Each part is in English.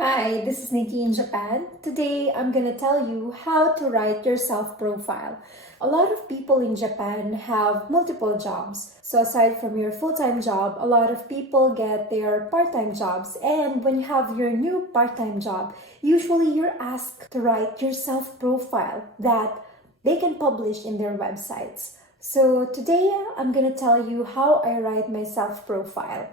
Hi, this is Niki in Japan. Today I'm gonna tell you how to write your self-profile. A lot of people in Japan have multiple jobs. So aside from your full-time job, a lot of people get their part-time jobs. And when you have your new part-time job, usually you're asked to write your self-profile that they can publish in their websites. So today I'm gonna tell you how I write my self-profile.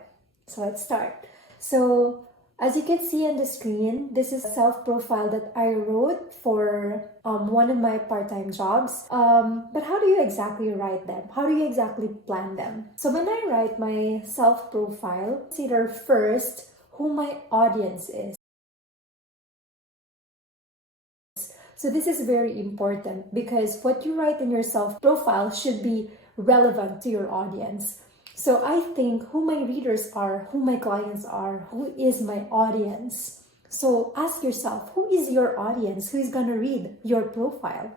So let's start. So as you can see on the screen, this is a self-profile that I wrote for one of my part-time jobs. But how do you exactly write them? How do you exactly plan them? So when I write my self-profile, consider first who my audience is. So this is very important because what you write in your self-profile should be relevant to your audience. So I think who my readers are, who my clients are, who is my audience. So ask yourself, who is your audience? Who is going to read your profile?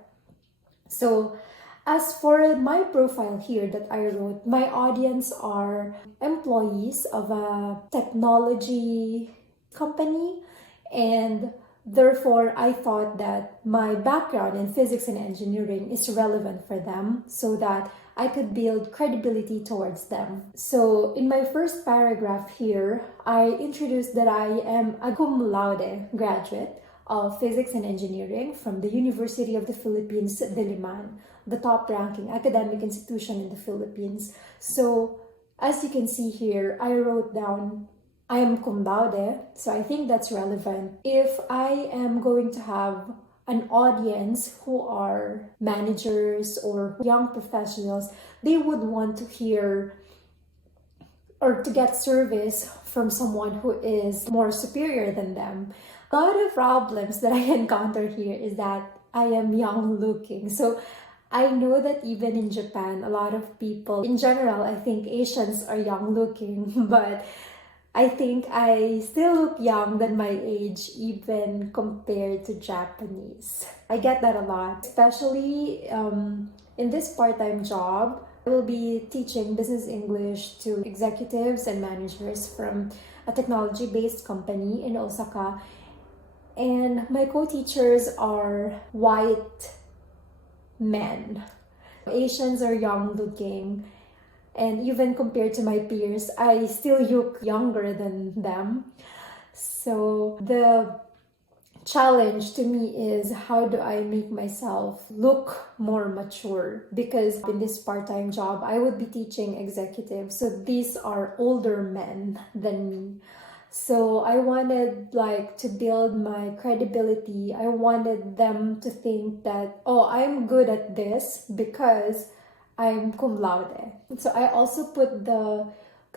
So as for my profile here that I wrote, my audience are employees of a technology company, and therefore I thought that my background in physics and engineering is relevant for them so that I could build credibility towards them. So in my first paragraph here, I introduced that I am a cum laude graduate of physics and engineering from the University of the Philippines, Diliman, the top ranking academic institution in the Philippines. So as you can see here, I wrote down I am cum laude, so I think that's relevant. If I am going to have an audience who are managers or young professionals, they would want to hear or to get service from someone who is more superior than them. A lot of problems that I encounter here is that I am young looking. So I know that even in Japan, a lot of people, in general, I think Asians are young looking, but I think I still look young than my age, even compared to Japanese. I get that a lot, especially in this part-time job. I will be teaching business English to executives and managers from a technology-based company in Osaka. And my co-teachers are white men. Asians are young looking. And even compared to my peers, I still look younger than them. So the challenge to me is how do I make myself look more mature? Because in this part-time job, I would be teaching executives. So these are older men than me. So I wanted to build my credibility. I wanted them to think that, oh, I'm good at this because I'm cum laude. So I also put the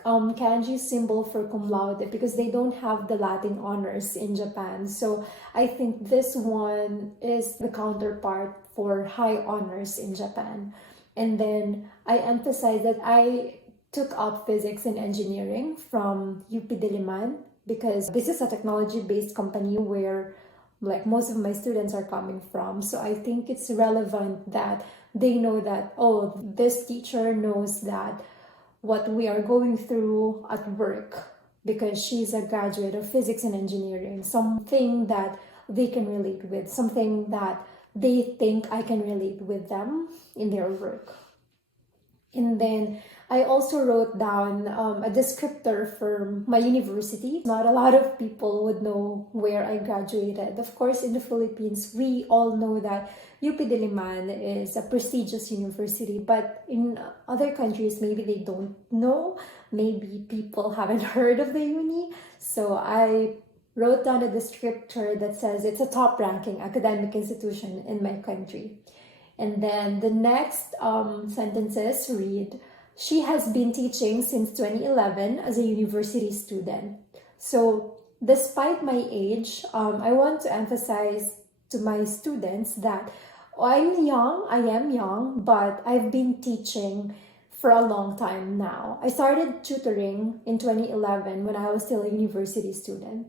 kanji symbol for cum laude because they don't have the Latin honors in Japan. So I think this one is the counterpart for high honors in Japan. And then I emphasize that I took up physics and engineering from UP Diliman because this is a technology-based company where most of my students are coming from. So I think it's relevant that they know that, oh, this teacher knows that what we are going through at work because she's a graduate of physics and engineering, something that they can relate with, something that they think I can relate with them in their work. And then I also wrote down a descriptor for my university. Not a lot of people would know where I graduated. Of course, in the Philippines, we all know that UP Diliman is a prestigious university, but in other countries, maybe they don't know. Maybe people haven't heard of the uni. So I wrote down a descriptor that says it's a top-ranking academic institution in my country. And then the next sentences read, she has been teaching since 2011 as a university student. So despite my age, I want to emphasize to my students that I am young, but I've been teaching for a long time now. I started tutoring in 2011 when I was still a university student.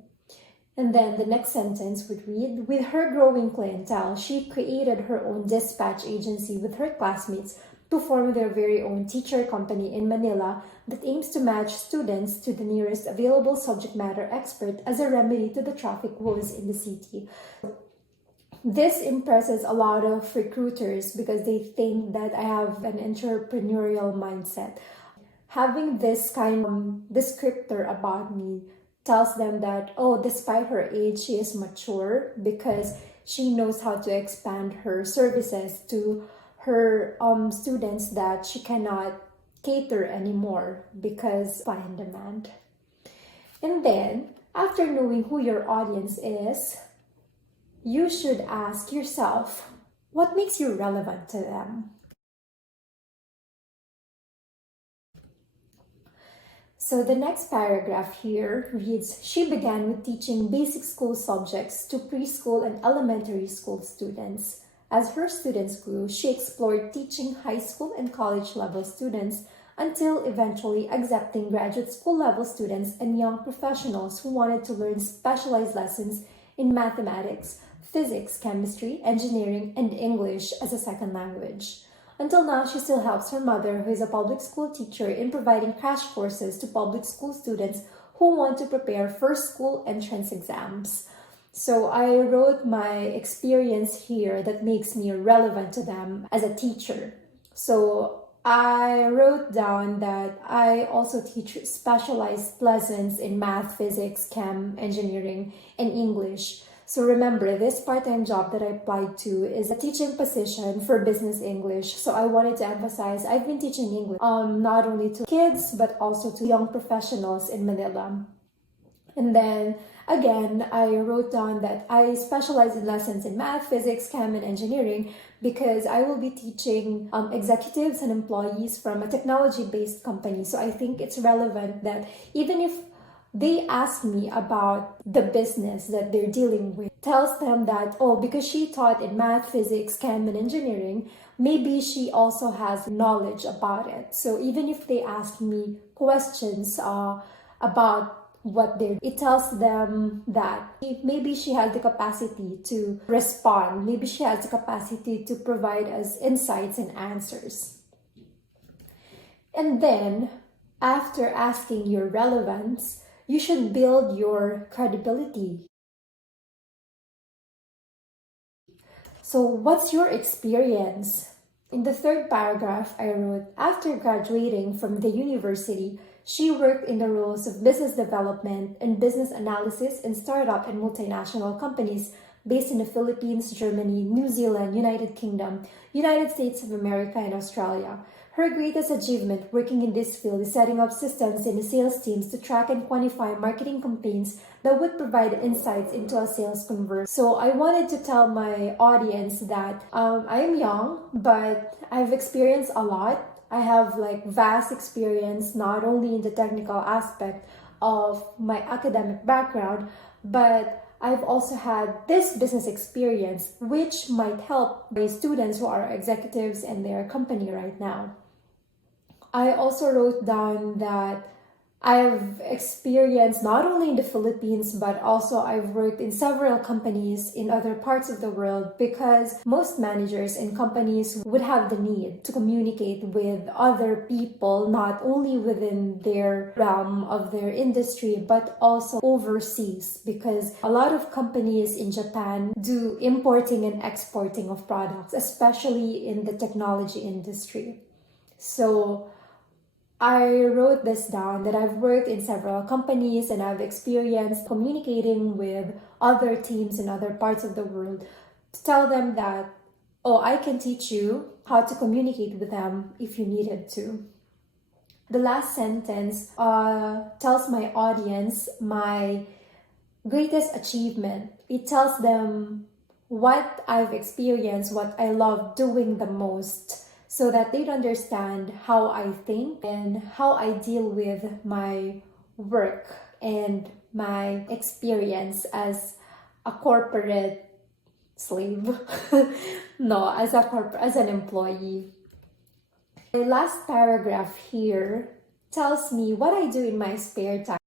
And then the next sentence would read, with her growing clientele, she created her own dispatch agency with her classmates to form their very own teacher company in Manila that aims to match students to the nearest available subject matter expert as a remedy to the traffic woes in the city. This impresses a lot of recruiters because they think that I have an entrepreneurial mindset. Having this kind of descriptor about me tells them that, oh, despite her age, she is mature because she knows how to expand her services to her students that she cannot cater anymore because supply and demand. And then, after knowing who your audience is, you should ask yourself, what makes you relevant to them? So the next paragraph here reads, she began with teaching basic school subjects to preschool and elementary school students. As her students grew, she explored teaching high school and college level students until eventually accepting graduate school level students and young professionals who wanted to learn specialized lessons in mathematics, physics, chemistry, engineering, and English as a second language. Until now, she still helps her mother, who is a public school teacher, in providing crash courses to public school students who want to prepare for school entrance exams. So I wrote my experience here that makes me relevant to them as a teacher. So I wrote down that I also teach specialized lessons in math, physics, chem, engineering, and English. So remember, this part-time job that I applied to is a teaching position for business English. So I wanted to emphasize I've been teaching English not only to kids but also to young professionals in Manila. And then again, I wrote down that I specialize in lessons in math, physics, chem, and engineering because I will be teaching executives and employees from a technology-based company. So I think it's relevant that even if they ask me about the business that they're dealing with, tells them that, oh, because she taught in math, physics, chem, and engineering, maybe she also has knowledge about it. So even if they ask me questions about what they're, it tells them that maybe she has the capacity to respond. Maybe she has the capacity to provide us insights and answers. And then, after asking your relevance, you should build your credibility. So what's your experience? In the third paragraph, I wrote, after graduating from the university, she worked in the roles of business development and business analysis in startup and multinational companies based in the Philippines, Germany, New Zealand, United Kingdom, United States of America, and Australia. Her greatest achievement working in this field is setting up systems in the sales teams to track and quantify marketing campaigns that would provide insights into a sales conversion. So I wanted to tell my audience that I am young, but I've experienced a lot. I have vast experience, not only in the technical aspect of my academic background, but I've also had this business experience, which might help my students who are executives in their company right now. I also wrote down that I've experienced not only in the Philippines, but also I've worked in several companies in other parts of the world because most managers in companies would have the need to communicate with other people, not only within their realm of their industry, but also overseas, because a lot of companies in Japan do importing and exporting of products, especially in the technology industry. So I wrote this down that I've worked in several companies and I've experienced communicating with other teams in other parts of the world to tell them that, oh, I can teach you how to communicate with them if you needed to. The last sentence tells my audience my greatest achievement. It tells them what I've experienced, what I love doing the most, so that they'd understand how I think and how I deal with my work and my experience a corporate slave. No, as an employee. The last paragraph here tells me what I do in my spare time.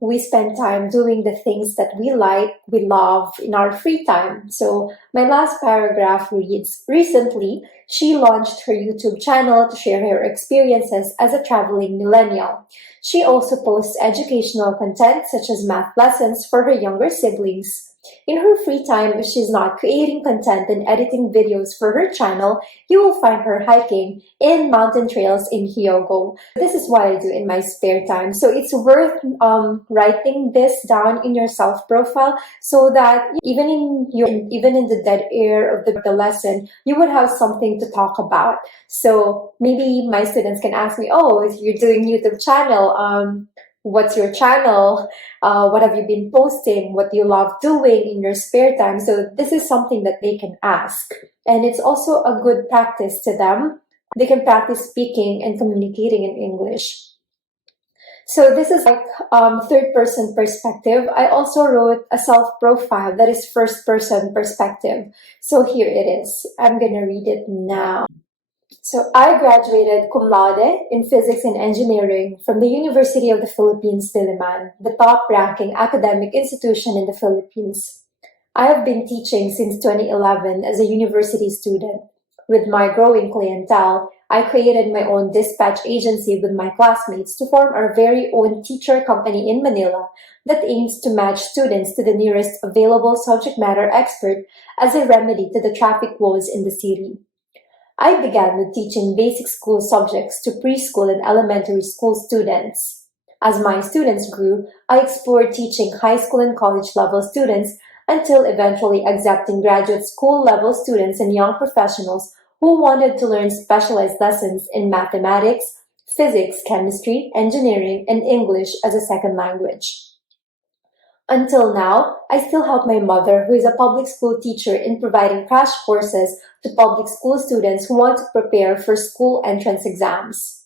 We spend time doing the things that we like, we love in our free time. So my last paragraph reads, recently, she launched her YouTube channel to share her experiences as a traveling millennial. She also posts educational content such as math lessons for her younger siblings. In her free time, if she's not creating content and editing videos for her channel, you will find her hiking in mountain trails in Hyogo. This is what I do in my spare time. So it's worth writing this down in your self-profile so that even in the dead air of the lesson, you would have something to talk about. So maybe my students can ask me, oh, if you're doing YouTube channel, what's your channel? What have you been posting? What do you love doing in your spare time? So this is something that they can ask. And it's also a good practice to them. They can practice speaking and communicating in English. So this is like third-person perspective. I also wrote a self-profile that is first-person perspective. So here it is. I'm going to read it now. So I graduated cum laude in physics and engineering from the University of the Philippines, Diliman, the top-ranking academic institution in the Philippines. I have been teaching since 2011 as a university student. With my growing clientele, I created my own dispatch agency with my classmates to form our very own teacher company in Manila that aims to match students to the nearest available subject matter expert as a remedy to the traffic woes in the city. I began with teaching basic school subjects to preschool and elementary school students. As my students grew, I explored teaching high school and college level students until eventually accepting graduate school level students and young professionals who wanted to learn specialized lessons in mathematics, physics, chemistry, engineering, and English as a second language. Until now, I still help my mother, who is a public school teacher, in providing crash courses to public school students who want to prepare for school entrance exams.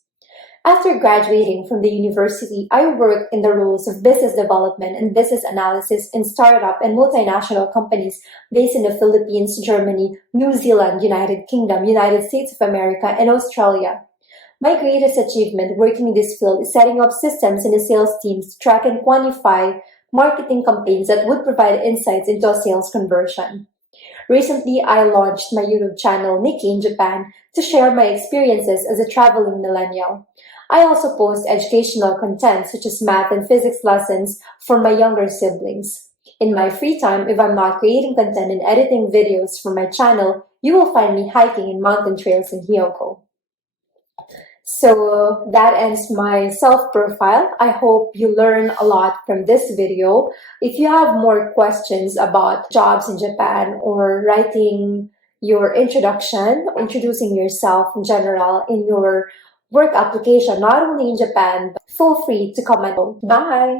After graduating from the university, I worked in the roles of business development and business analysis in startup and multinational companies based in the Philippines, Germany, New Zealand, United Kingdom, United States of America, and Australia. My greatest achievement working in this field is setting up systems in the sales teams to track and quantify marketing campaigns that would provide insights into a sales conversion. Recently, I launched my YouTube channel, Niki, in Japan, to share my experiences as a traveling millennial. I also post educational content such as math and physics lessons for my younger siblings. In my free time, if I'm not creating content and editing videos for my channel, you will find me hiking in mountain trails in Hyogo. So that ends my self-profile. I hope you learn a lot from this video. If you have more questions about jobs in Japan or writing your introduction, introducing yourself in general in your work application, not only in Japan, but feel free to comment. Bye!